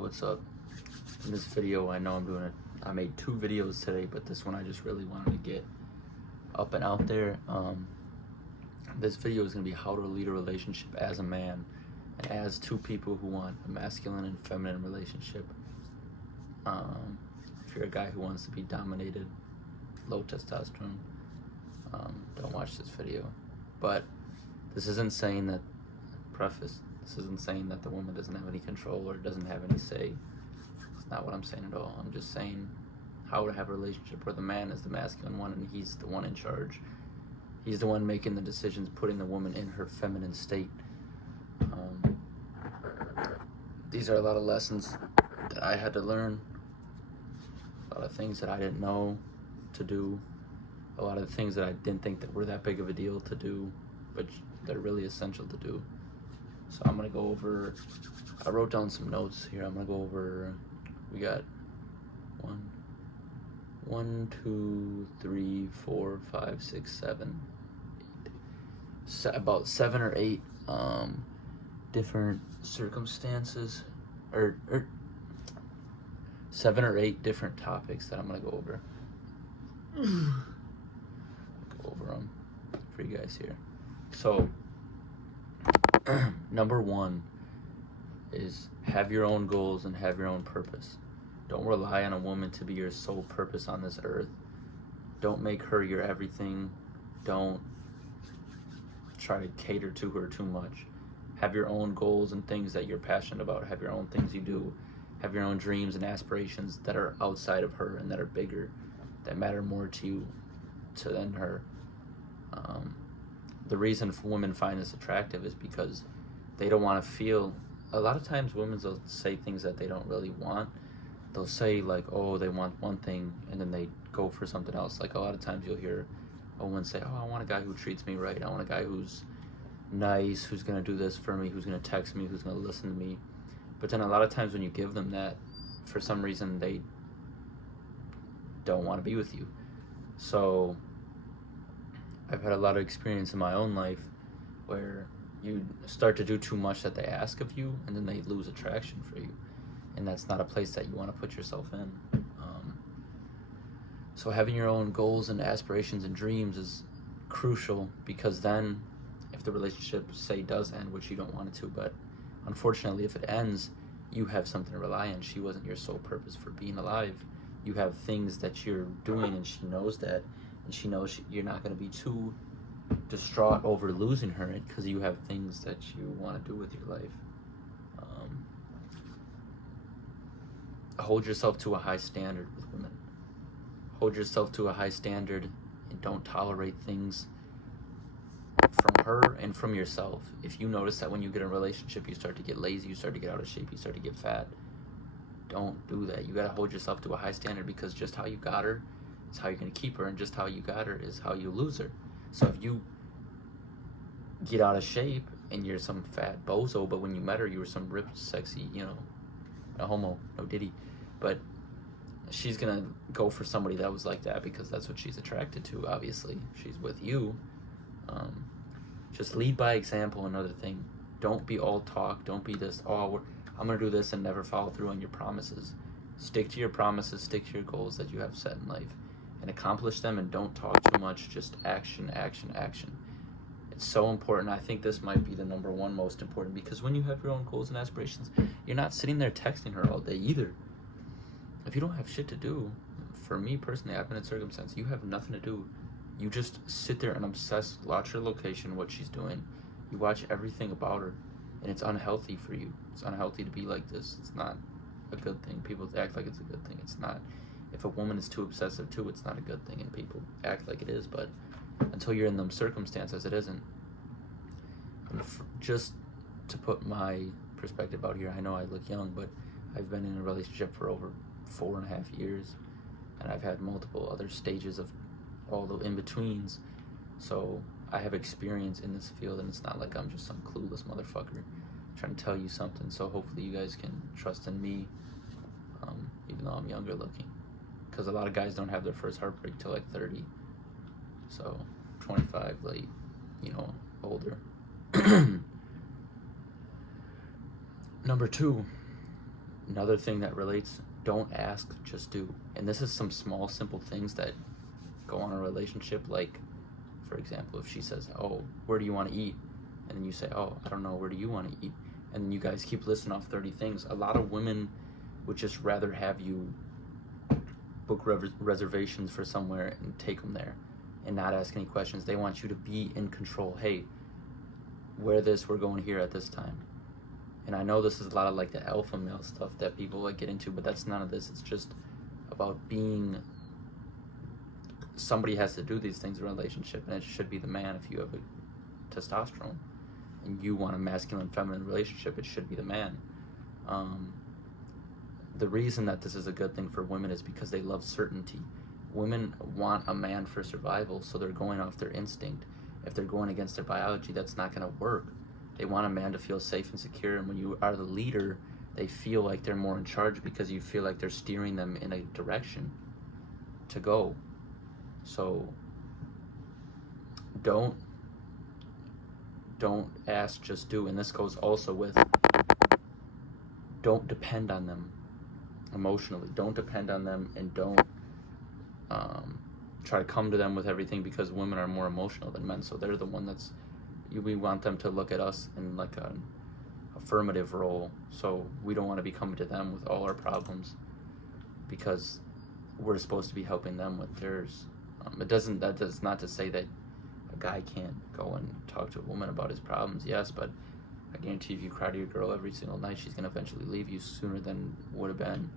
what's up? In this video, I know I made 2 videos today, but this one I just really wanted to get up and out there. This video is going to be how to lead a relationship as a man and as 2 people who want a masculine and feminine relationship. If you're a guy who wants to be dominated, low testosterone, don't watch this video. But this isn't saying that, this isn't saying that the woman doesn't have any control or doesn't have any say. It's not what I'm saying at all. I'm just saying how to have a relationship where the man is the masculine one and he's the one in charge. He's the one making the decisions, putting the woman in her feminine state. These are a lot of lessons that I had to learn, a lot of things that I didn't know to do, a lot of things that I didn't think that were that big of a deal to do, but they're really essential to do. So I'm gonna go over, I wrote down some notes here. I'm gonna go over, we got 1, 2, 3, 4, 5, 6, 7, 8, about 7 or 8 different circumstances, or 7 or 8 different topics that I'm gonna go over. Go over them for you guys here. So, number 1 is have your own goals and have your own purpose. Don't rely on a woman to be your sole purpose on this earth. Don't make her your everything. Don't try to cater to her too much. Have your own goals and things that you're passionate about. Have your own things you do. Have your own dreams and aspirations that are outside of her and that are bigger, that matter more to you than her. The reason women find this attractive is because they don't want to feel, a lot of times women will say things that they don't really want. They'll say like, oh, they want one thing and then they go for something else. Like a lot of times you'll hear a woman say, oh, I want a guy who treats me right. I want a guy who's nice, who's going to do this for me, who's going to text me, who's going to listen to me. But then a lot of times when you give them that, for some reason they don't want to be with you. So I've had a lot of experience in my own life where you start to do too much that they ask of you and then they lose attraction for you. And that's not a place that you want to put yourself in. So having your own goals and aspirations and dreams is crucial, because then if the relationship, say, does end, which you don't want it to, but unfortunately if it ends, you have something to rely on. She wasn't your sole purpose for being alive. You have things that you're doing and she knows that, and she knows you're not going to be too distraught over losing her because you have things that you want to do with your life. Hold yourself to a high standard with women. Hold yourself to a high standard and don't tolerate things from her and from yourself. If you notice that when you get in a relationship you start to get lazy, you start to get out of shape, you start to get fat, don't do that. You got to hold yourself to a high standard, because just how you got her is how you're going to keep her, and just how you got her is how you lose her. So if you get out of shape and you're some fat bozo, but when you met her you were some ripped, sexy, a homo, no diddy, but she's gonna go for somebody that was like that because that's what she's attracted to. Obviously she's with you. Just lead by example. Another thing, don't be all talk. Don't be this, oh, I'm gonna do this, and never follow through on your promises. Stick to your promises, stick to your goals that you have set in life and accomplish them, and don't talk too much. Just action, action, action. It's so important. I think this might be the number 1 most important, because when you have your own goals and aspirations, you're not sitting there texting her all day either. If you don't have shit to do, for me personally, I've been in circumstances, you have nothing to do. You just sit there and obsess, watch her location, what she's doing. You watch everything about her, and it's unhealthy for you. It's unhealthy to be like this. It's not a good thing. People act like it's a good thing. It's not. If a woman is too obsessive too, it's not a good thing, and people act like it is, but until you're in them circumstances, it isn't. And just to put my perspective out here, I know I look young, but I've been in a relationship for over 4.5 years, and I've had multiple other stages of all the in-betweens. So I have experience in this field, and it's not like I'm just some clueless motherfucker trying to tell you something. So hopefully you guys can trust in me, even though I'm younger looking, because a lot of guys don't have their first heartbreak till like 30. So 25 late, older. Number 2, Another thing that relates, don't ask, just do. And this is some small, simple things that go on a relationship. Like, for example, if she says, oh, where do you want to eat? And then you say, oh, I don't know, where do you want to eat? And then you guys keep listing off 30 things. A lot of women would just rather have you book reservations for somewhere and take them there and not ask any questions. They want you to be in control. Hey, wear this, we're going here at this time. And I know this is a lot of like the alpha male stuff that people like get into, but that's none of this. It's just about being, somebody has to do these things in a relationship, and it should be the man. If you have a testosterone and you want a masculine feminine relationship, it should be the man. The reason that this is a good thing for women is because they love certainty. Women want a man for survival, so they're going off their instinct. If they're going against their biology, that's not going to work. They want a man to feel safe and secure, and when you are the leader, they feel like they're more in charge because you feel like they're steering them in a direction to go. So don't ask, just do. And this goes also with, don't depend on them emotionally. Don't depend on them, and don't try to come to them with everything, because women are more emotional than men. So they're the one that's, we want them to look at us in like an affirmative role. So we don't want to be coming to them with all our problems, because we're supposed to be helping them with theirs. That does not to say that a guy can't go and talk to a woman about his problems. Yes, but I guarantee if you cry to your girl every single night, she's going to eventually leave you sooner than would have been.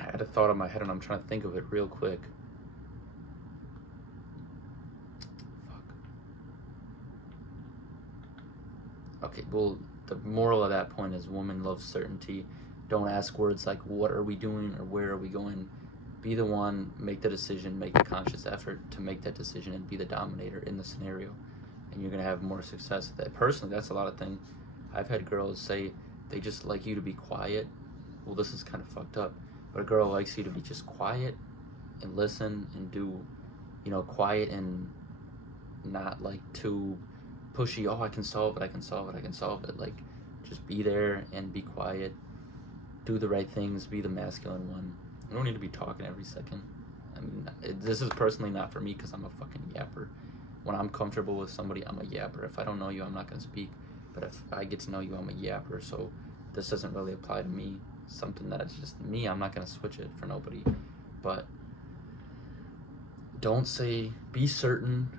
I had a thought in my head and I'm trying to think of it real quick. Okay, well, the moral of that point is women love certainty. Don't ask words like, what are we doing or where are we going? Be the one, make the decision, make a conscious effort to make that decision and be the dominator in the scenario. And you're going to have more success at that. Personally, that's a lot of things. I've had girls say they just like you to be quiet. Well, this is kind of fucked up. But a girl likes you to be just quiet and listen and do, quiet and not like too pushy. Oh, I can solve it, I can solve it, I can solve it. Like, just be there and be quiet. Do the right things, be the masculine one. You don't need to be talking every second. I mean, this is personally not for me because I'm a fucking yapper. When I'm comfortable with somebody, I'm a yapper. If I don't know you, I'm not going to speak. But if I get to know you, I'm a yapper. So this doesn't really apply to me. Something that is just me, I'm not going to switch it for nobody. But don't say, be certain.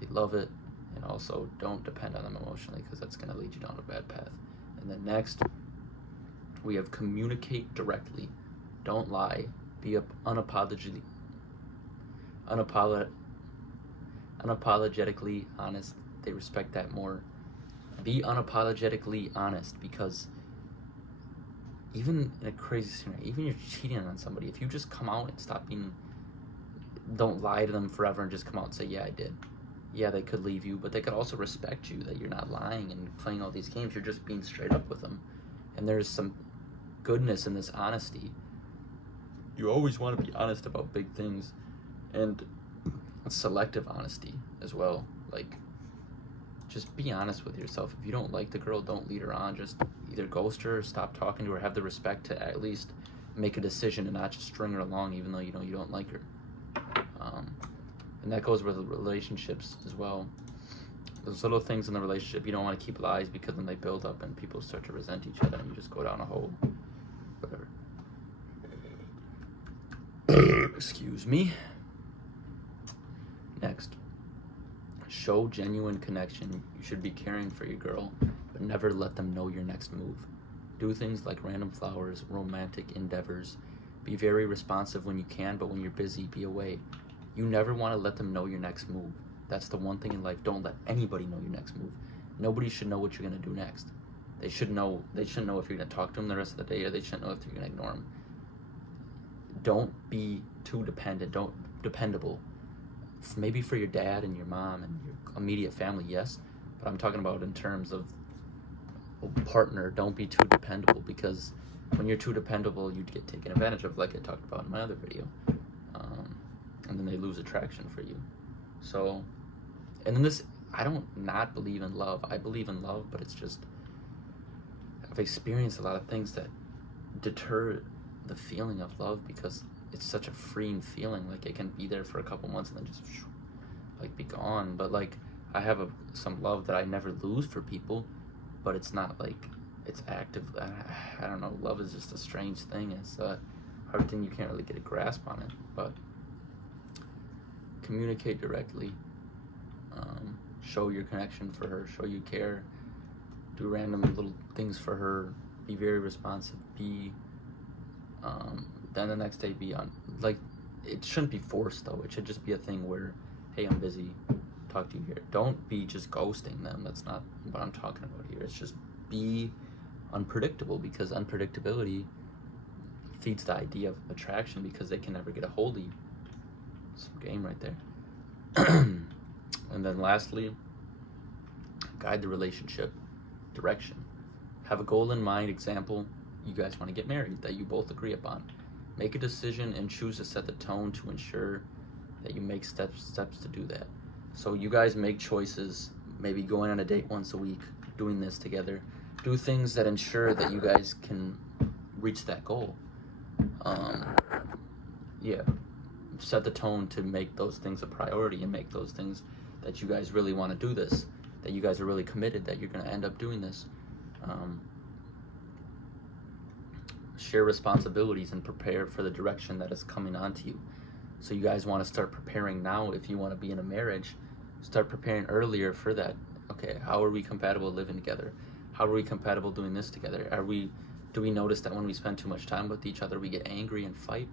They love it. And also don't depend on them emotionally, because that's going to lead you down a bad path. And then next, we have communicate directly. Don't lie. Be unapologetically honest. They respect that more. Be unapologetically honest, because even in a crazy scenario, even you're cheating on somebody, if you just come out and stop being, don't lie to them forever and just come out and say, yeah, I did. Yeah, they could leave you, but they could also respect you that you're not lying and playing all these games. You're just being straight up with them. And there's some goodness in this honesty. You always want to be honest about big things, and selective honesty as well. Like, just be honest with yourself. If you don't like the girl, don't lead her on. Just either ghost her or stop talking to her. Have the respect to at least make a decision and not just string her along even though you know you don't like her. And that goes with relationships as well. Those little things in the relationship, you don't want to keep lies, because then they build up and people start to resent each other and you just go down a hole. Whatever. Excuse me. Next. Show genuine connection. You should be caring for your girl, but never let them know your next move. Do things like random flowers, romantic endeavors. Be very responsive when you can, but when you're busy, be away. You never want to let them know your next move. That's the one thing in life. Don't let anybody know your next move. Nobody should know what you're going to do next. They shouldn't know if you're going to talk to them the rest of the day, or they shouldn't know if you're going to ignore them. Don't be too dependable. Maybe for your dad and your mom and your immediate family, yes, but I'm talking about in terms of a partner. Don't be too dependable, because when you're too dependable, you get taken advantage of, like I talked about in my other video, and then they lose attraction for you. So, and then this, I don't not believe in love. I believe in love, but it's just, I've experienced a lot of things that deter the feeling of love, because it's such a freeing feeling. Like, it can be there for a couple months and then just like be gone. But like, I have some love that I never lose for people, but it's not like it's active. I don't know. Love is just a strange thing. It's a hard thing. You can't really get a grasp on it. But communicate directly. Show your connection for her. Show you care. Do random little things for her. Be very responsive. Be then the next day be on, like, it shouldn't be forced though. It should just be a thing where, hey, I'm busy, talk to you here. Don't be just ghosting them. That's not what I'm talking about here. It's just be unpredictable, because unpredictability feeds the idea of attraction, because they can never get a hold of you. Some game right there. And then lastly, guide the relationship direction. Have a goal in mind. Example, you guys want to get married that you both agree upon. Make a decision and choose to set the tone to ensure that you make steps to do that. So you guys make choices, maybe going on a date once a week, doing this together. Do things that ensure that you guys can reach that goal. Yeah, set the tone to make those things a priority, and make those things that you guys really want to do this, that you guys are really committed, that you're going to end up doing this. Share responsibilities and prepare for the direction that is coming onto you. So you guys want to start preparing now. If you want to be in a marriage, start preparing earlier for that. Okay, how are we compatible living together? How are we compatible doing this together? Do we notice that when we spend too much time with each other, we get angry and fight?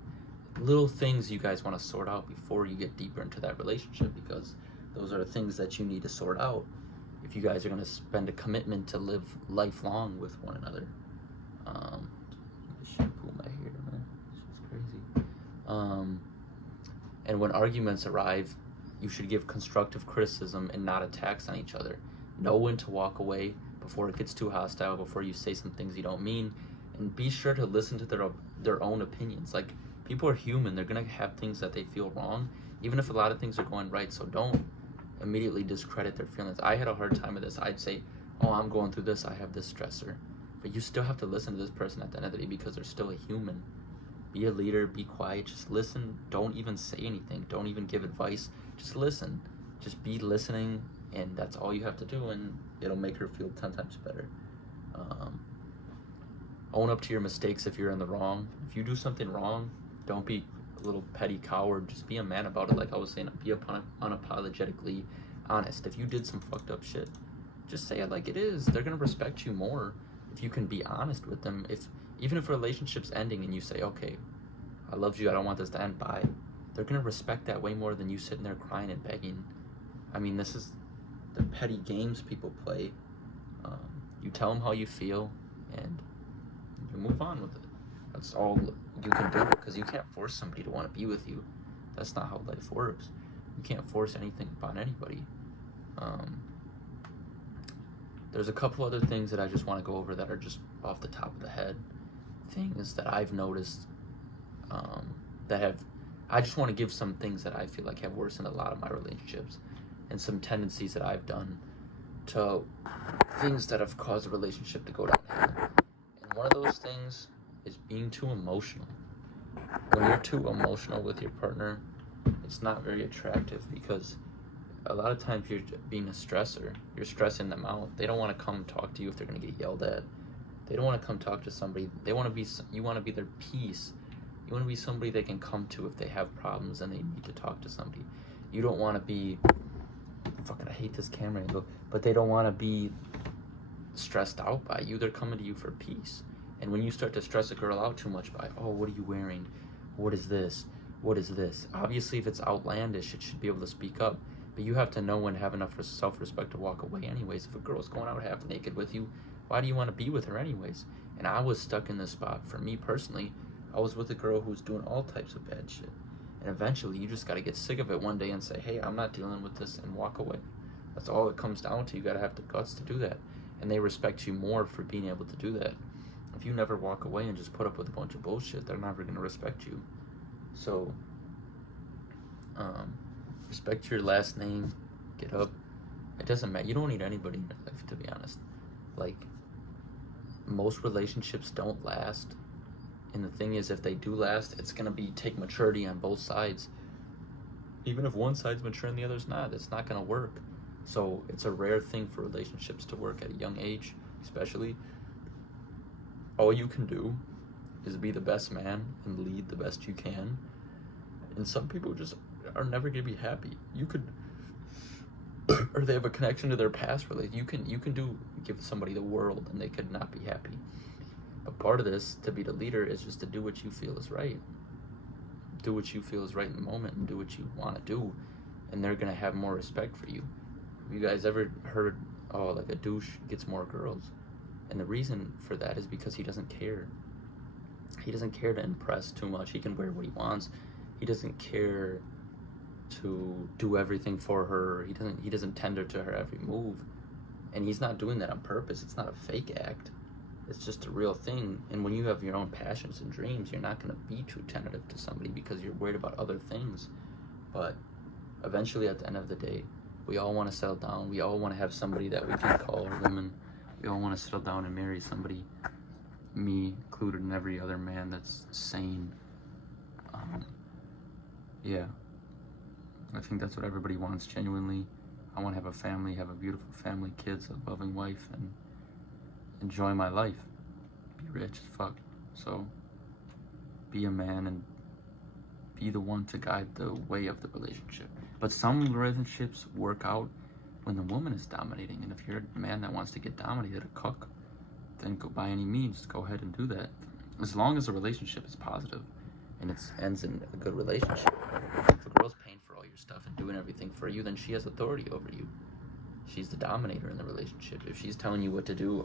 Little things you guys want to sort out before you get deeper into that relationship, because those are things that you need to sort out if you guys are going to spend a commitment to live lifelong with one another. Shampoo my hair, man. It's crazy. And when arguments arrive, you should give constructive criticism and not attacks on each other. Know when to walk away before it gets too hostile, before you say some things you don't mean, and be sure to listen to their own opinions. Like, people are human. They're gonna have things that they feel wrong, even if a lot of things are going right. So don't immediately discredit their feelings. I had a hard time with this. I'd say, oh, I'm going through this, I have this stressor. But you still have to listen to this person at the end of the day, because they're still a human. Be a leader, be quiet, just listen. Don't even say anything. Don't even give advice. Just listen. Just be listening, and that's all you have to do, and it'll make her feel 10 times better. Own up to your mistakes if you're in the wrong. If you do something wrong, don't be a little petty coward. Just be a man about it. Like I was saying, be unapologetically honest. If you did some fucked up shit, just say it like it is. They're gonna respect you more if you can be honest with them. Even if a relationship's ending and you say, okay, I loved you, I don't want this to end, bye, they're gonna respect that way more than you sitting there crying and begging. I mean, this is the petty games people play. You tell them how you feel, and you move on with it. That's all you can do, because you can't force somebody to want to be with you. That's not how life works. You can't force anything upon anybody. There's a couple other things that I just want to go over that are just off the top of the head. Things that I've noticed I just want to give some things that I feel like have worsened a lot of my relationships, and some tendencies that I've done to things that have caused a relationship to go downhill. And one of those things is being too emotional. When you're too emotional with your partner, it's not very attractive, because a lot of times you're being a stressor. You're stressing them out. They don't want to come talk to you if they're going to get yelled at. They don't want to come talk to somebody. You want to be their peace. You want to be somebody they can come to if they have problems and they need to talk to somebody. You don't want to be, I hate this camera angle, but they don't want to be stressed out by you. They're coming to you for peace. And when you start to stress a girl out too much by, oh, what are you wearing? What is this? What is this? Obviously, if it's outlandish, it should be able to speak up. But you have to know and have enough self-respect to walk away anyways. If a girl's going out half naked with you, why do you want to be with her anyways? And I was stuck in this spot. For me personally, I was with a girl who was doing all types of bad shit. And eventually, you just got to get sick of it one day and say, hey, I'm not dealing with this, and walk away. That's all it comes down to. You got to have the guts to do that. And they respect you more for being able to do that. If you never walk away and just put up with a bunch of bullshit, they're never going to respect you. So, respect your last name. Get up. It doesn't matter. You don't need anybody in your life, to be honest. Like, most relationships don't last. And the thing is, if they do last, it's going to take maturity on both sides. Even if one side's mature and the other's not, it's not going to work. So it's a rare thing for relationships to work at a young age, especially. All you can do is be the best man and lead the best you can. And some people just are never going to be happy. You could, or they have a connection to their past relationship. You can give somebody the world and they could not be happy. But part of this, to be the leader, is just to do what you feel is right. Do what you feel is right in the moment and do what you want to do. And they're going to have more respect for you. Have you guys ever heard, oh, like a douche gets more girls? And the reason for that is because he doesn't care. He doesn't care to impress too much. He can wear what he wants. He doesn't care to do everything for her. He doesn't tender to her every move. And he's not doing that on purpose. It's not a fake act. It's just a real thing. And when you have your own passions and dreams, you're not going to be too tentative to somebody because you're worried about other things. But eventually, at the end of the day, we all want to settle down. We all want to have somebody that we can call our women. We all want to settle down and marry somebody, me included, and every other man that's sane. Yeah, I think that's what everybody wants genuinely. I want to have a family, have a beautiful family, kids, a loving wife, and enjoy my life. Be rich as fuck. So be a man and be the one to guide the way of the relationship. But some relationships work out when the woman is dominating. And if you're a man that wants to get dominated, a cuck, then go by any means, go ahead and do that. As long as the relationship is positive and it ends in a good relationship. If a girl's paying for all your stuff and doing everything for you, then she has authority over you. She's the dominator in the relationship. If she's telling you what to do,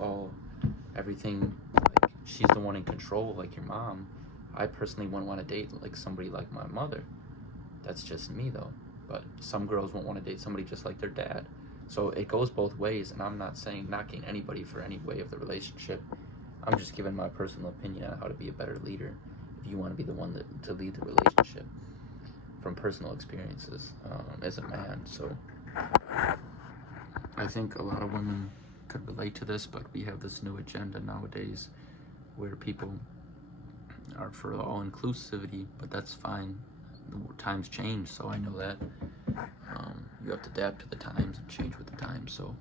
everything, like she's the one in control, like your mom, I personally wouldn't want to date like somebody like my mother. That's just me though. But some girls won't want to date somebody just like their dad. So it goes both ways, and I'm not saying knocking anybody for any way of the relationship. I'm just giving my personal opinion on how to be a better leader if you want to be the one to lead the relationship from personal experiences as a man. So I think a lot of women could relate to this, but we have this new agenda nowadays where people are for all inclusivity, but that's fine. The times change, so I know that. You have to adapt to the times and change with the times. So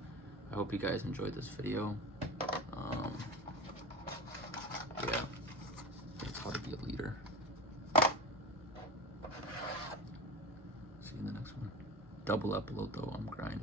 I hope you guys enjoyed this video. Yeah, it's how to be a leader. See you in the next one. Double upload though, I'm grinding.